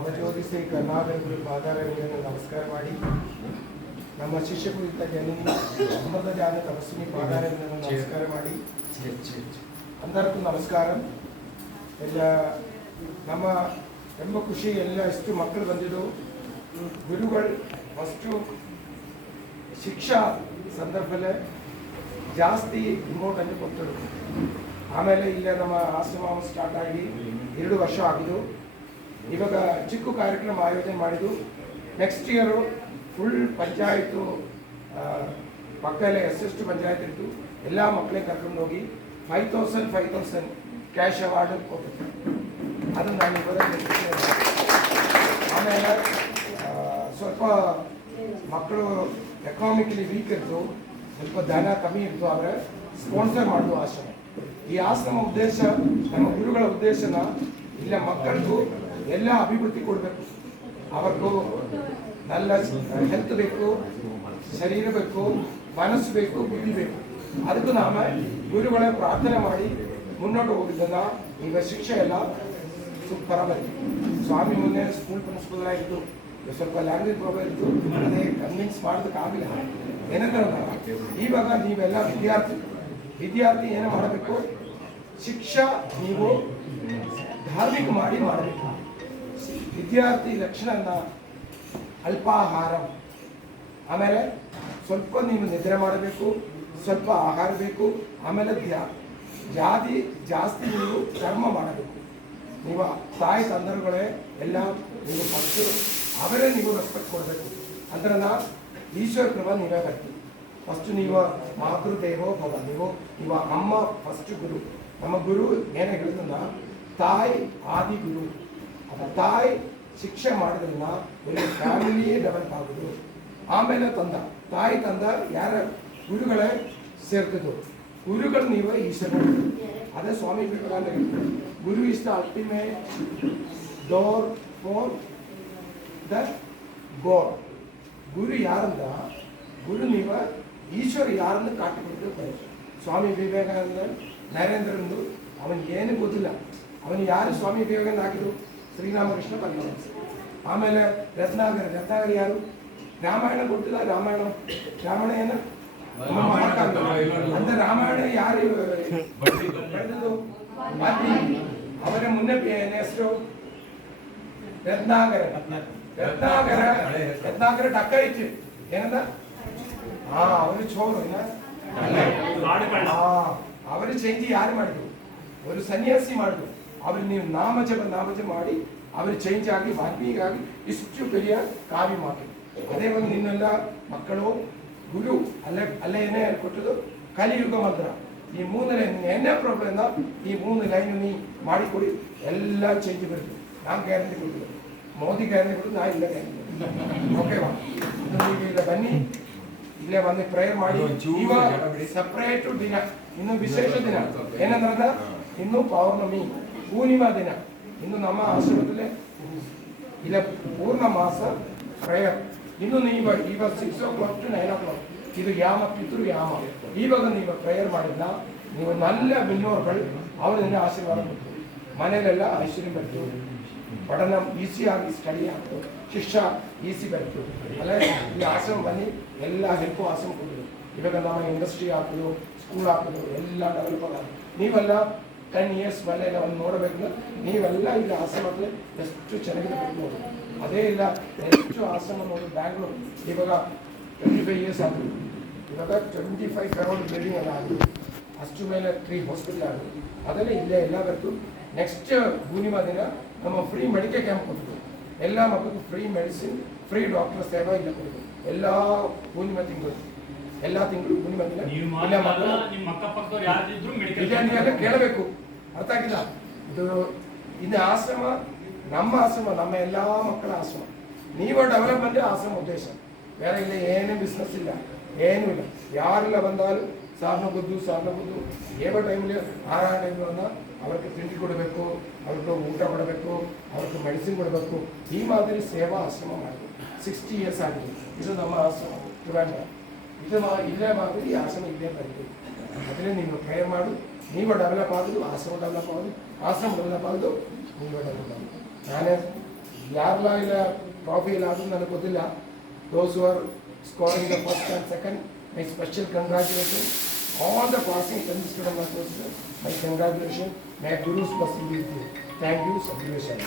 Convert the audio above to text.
ಅವಧಿ ಶ್ರೀ ಕರ್ನಾಟಕರು ನಮಸ್ಕಾರ ಮಾಡಿ. ನಮ್ಮ ಶಿಷ್ಯ ಕುರಿತ ಜನರಿಂದ ಅಮೃತ ಜ್ಞಾನ ತಪಸ್ವಿನಿ ಪಾದಾರಗಳನ್ನು ನಮಸ್ಕಾರ ಮಾಡಿ. ಅಂದರಕ್ಕೂ ನಮಸ್ಕಾರ. ಎಲ್ಲ ನಮ್ಮ, ಎಂಬ ಖುಷಿ ಎಲ್ಲ ಎಷ್ಟು ಮಕ್ಕಳು ಬಂದಿದ್ರು ಗುರುಗಳು ಅಷ್ಟು ಶಿಕ್ಷಾ ಸಂದರ್ಭದಲ್ಲೇ ಜಾಸ್ತಿ ಇಂಪಾರ್ಟೆಂಟ್ ಕೊಟ್ಟರು. ಆಮೇಲೆ ಇಲ್ಲೇ ನಮ್ಮ ಆಶ್ರಮ ಸ್ಟಾರ್ಟ್ ಆಗಿ ಎರಡು ವರ್ಷ ಆಗಿದ್ದು ಇವಾಗ ಚಿಕ್ಕ ಕಾರ್ಯಕ್ರಮ ಆಯೋಜನೆ ಮಾಡಿದ್ದು ನೆಕ್ಸ್ಟ್ ಇಯರು ಫುಲ್ ಪಂಚಾಯತು ಎಸ್ ಎಷ್ಟೆಷ್ಟು ಪಂಚಾಯತ್ ಇತ್ತು, ಎಲ್ಲ ಮಕ್ಕಳೇ ಕರ್ಕೊಂಡು ಹೋಗಿ five thousand five thousand cash award ಕೊಟ್ಟಿದ್ದೆ ಅದು ನಾನು ಆಮೇಲೆ ಸ್ವಲ್ಪ ಮಕ್ಕಳು ಎಕಾನಮಿಕಲಿ ವೀಕ್ ಇತ್ತು ಸ್ವಲ್ಪ ಧನ ಕಮ್ಮಿ ಇತ್ತು, ಆದರೆ ಸ್ಪಾನ್ಸರ್ ಮಾಡುವ ಆಶ್ರಮ. ಈ ಆಶ್ರಮ ಉದ್ದೇಶ, ನಮ್ಮ ಗುರುಗಳ ಉದ್ದೇಶನ, ಇಲ್ಲ ಮಕ್ಕಳಿಗೂ ಎಲ್ಲ ಅಭಿವೃದ್ಧಿ ಕೊಡಬೇಕು. ಅವರಿಗೂ நல்ல ಹೆಲ್ತ್ ಬೇಕು, ಶರೀರ ಬೇಕು, ಮನಸ್ಸು ಬೇಕು, ಬುದ್ಧಿ ಬೇಕು. ಅದಕ್ಕೂ ನಾಮ ಗುರುಗಳ ಪ್ರಾರ್ಥನೆ ಮಾಡಿ ಮುನ್ನೋಟ ಹೋಗಿದ್ದಲ್ಲ, ಈಗ ಶಿಕ್ಷೆ ಎಲ್ಲ ಪರವಾಗಿ ಸ್ವಾಮಿ ಮೊನ್ನೆ ಸ್ಕೂಲ್ ಪ್ರಿನ್ಸಿಪಲ್ ಆಗಿದ್ದು, ಸ್ವಲ್ಪ ಲ್ಯಾಂಗ್ವೇಜ್ ಪ್ರಾಬ್ಲಮ್ ಇತ್ತು, ಅದೇ ಕನ್ವಿನ್ಸ್ ಮಾಡೋದಕ್ಕಾಗಲಿಲ್ಲ ಏನಂದ್ರೆ ಇವಾಗ ನೀವೆಲ್ಲ ವಿದ್ಯಾರ್ಥಿ. ವಿದ್ಯಾರ್ಥಿ ಏನು ಮಾಡಬೇಕು? ಶಿಕ್ಷಾ ನೀವು ಧಾರ್ಮಿಕ ಮಾಡಿ ಮಾಡಬೇಕು. ವಿದ್ಯಾರ್ಥಿ ಲಕ್ಷಣನ ಅಲ್ಪಾಹಾರ. ಆಮೇಲೆ ಸ್ವಲ್ಪ ನೀವು ನಿದ್ರೆ ಮಾಡಬೇಕು, ಸ್ವಲ್ಪ ಆಹಾರ ಬೇಕು, ಆಮೇಲೆ ಜಾತಿ ಜಾಸ್ತಿ ನೀವು ಕರ್ಮ ಮಾಡಬೇಕು. ನೀವು ತಾಯಿ ತಂದರುಗಳೇ ಎಲ್ಲ ನೀವು ಫಸ್ಟು ಅವರೇ ನೀವು ರೆಸ್ಪೆಕ್ಟ್ ಕೊಡಬೇಕು. ಅಂದ್ರೆ ನಾ ಈಶ್ವರ ಕೃಪ ನೀವೇ ಬರ್ತೀವಿ ಫಸ್ಟ್ ನೀವು ಮಾತೃದೇವೋ ಭವ ನೀವು ನೀವು ಅಮ್ಮ ಫಸ್ಟ್ ಗುರು. ನಮ್ಮ ಗುರು ಏನೇ ಹೇಳ್ತಂದ ತಾಯಿ ಆದಿ ಗುರು ಅದ ತಾಯಿ ಶಿಕ್ಷೆ ಮಾಡೋದ್ರಿಂದ ಒಂದು ಫ್ಯಾಮಿಲಿಯೇ ಡೆವಲಪ್ ಆಗೋದು. ಆಮೇಲೆ ತಂದ, ತಾಯಿ ತಂದ ಯಾರ ಗುರುಗಳೇ ಸೇರ್ತಿದ್ರು. ಗುರುಗಳು ನೀವು ಈಶ್ವರ ಅದೇ ಸ್ವಾಮಿ ವಿವೇಕಾನಂದ ಗುರು ಇಷ್ಟ the ultimate door for the God ಗುರು ಯಾರಂದ? ಗುರು ನೀವ ಈಶ್ವರ ಯಾರನ್ನು ಕಾಟಿಕೊಡ್ಬೇಕು ಸ್ವಾಮಿ ವಿವೇಕಾನಂದ ನರೇಂದ್ರಂದು ಅವನಿಗೇನು ಗೊತ್ತಿಲ್ಲ. ಅವನು ಯಾರು ಸ್ವಾಮಿ ವಿವೇಕಾನಂದ ಹಾಕಿದ್ರು ಶ್ರೀರಾಮಕೃಷ್ಣ ಪರಮಹಂಸ ಆಮೇಲೆ ರತ್ನಾಗರ ರತ್ನಾಗರ ಯಾರು ರಾಮಾಯಣ ಗೊತ್ತಿಲ್ಲ ರಾಮಾಯಣ ರಾಮಾಯಣ ಏನ ನಮ್ಮ ಮಹಾಕಾವ್ಯ. ಅಂದ್ರೆ ರಾಮಾಯಣ ಯಾರು ಬರೆದದ್ದು ವಾಲ್ಮೀಕಿ. ಅವರ ಮುನ್ನೆ ಏನ್ ಹೆಸರು ರತ್ನಾಗರ ರತ್ನಾಗರ ರತ್ನಾಗರ ಟಕ್ಕ ಇತ್ತು ಏನಂದ ಹಾ ಅವನು ಚೋರು ಏನ ಆ, ಅವರ ಚೇಂಜ್ ಯಾರು ಮಾಡಿದ್ರು ஒரு ಸನ್ಯಾಸಿ ಮಾಡಿದ್ರು അവർ നീ നാമജപം നാമജം ആടി അവർ ചേഞ്ച് ആക്കി ആത്മീയമാക്കി ഇഷ്ടു വലിയ കാവ്യമാക്കി. അതേപോലെ നിന്നെല്ലാ മക്കളോ ഗുരു അല്ല അല്ല എന്നെ കൊട്ടത് കലിയുഗമന്ത്ര. ഈ മൂന്ന് എന്നെ പ്രോബ്ലം എന്നാ ഈ മൂന്ന് ലൈൻ നീ മാടിക്കൂടി എല്ലാം ചേഞ്ച് വരുന്നു. ഞാൻ ഗ്യാരണ്ടി കൊടുക്കുന്നു. മോദി ഗ്യാരണ്ടി കൊടുക്കും ഞാൻ ഇല്ല ഗ്യാരണ്ടി ഓക്കെ വന്നി ഇല്ലേ വന്ന് പ്രേയർ മാടി. സെപ്പറേറ്റ് ദിന. ഇന്നും വിശേഷ ദിന. എന്നെ നടന്ന ഇന്നും പൗർണമി. ಪೂರ್ಣಿಮಾ ದಿನ ಇನ್ನು ನಮ್ಮ ಆಶ್ರಮದಲ್ಲೇ ಇಲ್ಲ ಪೂರ್ಣ ಮಾಸ ಪ್ರೇಯರ್ ಇನ್ನು ನೀವು ಇವಾಗ six o'clock to nine o'clock ಇದು ಯಾಮ ಪಿತೃ ಯಾಮ ಇವಾಗ ನೀವು ಪ್ರೇಯರ್ ಮಾಡಿಲ್ಲ ನೀವು ನಲ್ಲ ಮಿನ್ನೋರ್ಗಳು ಅವರಿಂದ ಆಶೀರ್ವಾದ ಕೊಟ್ಟು ಮನೆಯಲ್ಲೆಲ್ಲ ಐಶ್ವರ್ಯ ಬಂತು ಪಠನ ಈಸಿ ಆಗಿ ಸ್ಟಡಿ ಆಗ್ತು ಶಿಕ್ಷ ಈಸಿ ಬಂತು ಅಲ್ಲ ಈ ಆಶ್ರಮ ಬನ್ನಿ ಎಲ್ಲ ಹೆಲ್ಪು ಆಶ್ರಮ ಕೊಡೋದು ಇವಾಗ ನಮ್ಮ ಇಂಡಸ್ಟ್ರಿ ಹಾಕೋದು ಸ್ಕೂಲ್ ಹಾಕೋದು ಎಲ್ಲ ಡೆವಲಪ್ ಆಗೋದು ನೀವೆಲ್ಲ ಟೆನ್ ಇಯರ್ಸ್ ಮೇಲೆ ಎಲ್ಲ ಒಂದು ನೋಡಬೇಕು. ನೀವೆಲ್ಲ ಇಲ್ಲಿ ಮಕ್ಕಳು ಎಷ್ಟು ಚೆನ್ನಾಗಿದೆ ನೋಡು ಅದೇ ಇಲ್ಲ, ಹೆಚ್ಚು ಹಾಸನ ನೋಡಿ ಬ್ಯಾಂಗ್ಳೂರು ಇವಾಗ ಟ್ವೆಂಟಿ ಫೈವ್ ಇಯರ್ಸ್ ಆದರು, ಇವಾಗ ಟ್ವೆಂಟಿ ಫೈವ್ ಕರೋಡ್ ಬಿಲ್ಡಿಂಗ್ ಎಲ್ಲ ಆಗಿದೆ. ಅಷ್ಟು ಮೇಲೆ ತ್ರೀ ಹಾಸ್ಪಿಟಲ್ ಆಗಿದೆ ಅದೆಲ್ಲ ಇಲ್ಲೇ ಎಲ್ಲ ಬರ್ತು. ನೆಕ್ಸ್ಟ್ ಪೂರ್ಣಿಮಾ ದಿನ ನಮ್ಮ ಫ್ರೀ ಮೆಡಿಕಲ್ ಕ್ಯಾಂಪ್ ಕೊಡ್ತೀವಿ ಎಲ್ಲ ಮಕ್ಕಳಿಗೂ ಫ್ರೀ ಮೆಡಿಸಿನ್ ಫ್ರೀ ಡಾಕ್ಟರ್ ಸೇವಾ ಇಲ್ಲ. ಕೊಡ್ತೀವಿ ಎಲ್ಲ ಪೂರ್ಣಿಮಾ ತಿಂಗಳು. ಎಲ್ಲ ತಿಂಗಳು ಮುನಿ ಬಂದಿಲ್ಲ ನೀವು ಇಲ್ಲ ಮಾತ್ರ ಮಕ್ಕಳು. ನಿಮ್ಮ ಅಕ್ಕಪಕ್ಕದವ್ರು ಯಾರಿದ್ರು ಮೆಡಿಕಲ್ ಈಗ ನೀವೆಲ್ಲ ಕೇಳಬೇಕು. ಅರ್ಥ ಆಗಿಲ್ಲ? ಇದು ಇದು ಆಶ್ರಮ ನಮ್ಮ ಆಶ್ರಮ ನಮ್ಮ ಎಲ್ಲ ಮಕ್ಕಳ ಆಶ್ರಮ. ನೀವು ಡೆವಲಪ್ ಬಂದ್ರೆ ಆಶ್ರಮ ಉದ್ದೇಶ. ಬೇರೆ ಇಲ್ಲ ಏನು ಬಿಸ್ನೆಸ್ ಇಲ್ಲ ಏನೂ ಇಲ್ಲ. ಯಾರೆಲ್ಲ ಬಂದಾಲು ಸಾರ್ನ ಬುದ್ದು ಸಾರ್ನ ಬುದ್ದು ಏವ ಟೈಮಲ್ಲಿ ಆರಾಮ ಟೈಮ್ಗಳನ್ನ ಅವ್ರಿಗೆ ತಿಂಡಿ ಕೊಡಬೇಕು ಅವ್ರಿಗೆ ಊಟ ಕೊಡಬೇಕು ಅವ್ರಿಗೆ ಮೆಡಿಸಿನ್ ಕೊಡಬೇಕು. ಈ ಮಾದರಿ ಸೇವಾ ಆಶ್ರಮ ಮಾಡಬೇಕು ಸಿಕ್ಸ್ಟಿ ಇಯರ್ಸ್ ಆಗಿದೆ. ಇದು ನಮ್ಮ ಆಶ್ರಮ. ಟ್ರಿವಾಂಡ್ರ ಇದು ಮಾ ಇಲ್ಲೇ ಈ ಆಶ್ರಮ ಇಲ್ಲೇ ಬರೀಬೇಕು ಅದನ್ನೇ ನೀವು ಪ್ರೇಯರ್ ಮಾಡು, ನೀವು ಡೆವಲಪ್ ಆಗೋದು ಆಶ್ರಮ ಡೆವಲಪ್ ಆಗೋದು ಆಶ್ರಮ ಡೆವಲಪ್ ಆಗೋದು, ನೀವು ಡೆವಲಪ್ ಆಗೋದು. ನಾನೇ ಯಾರಲ್ಲ ಇಲ್ಲ ಟ್ರಾಫಿ ಇಲ್ಲ ಆದ್ರೂ ನನಗೆ ಗೊತ್ತಿಲ್ಲ. Those are scoring the first and second my special congratulation all the passing ten student my congratulation my gurus bus thank you ಸಬ್ಯುಲೇಷನ್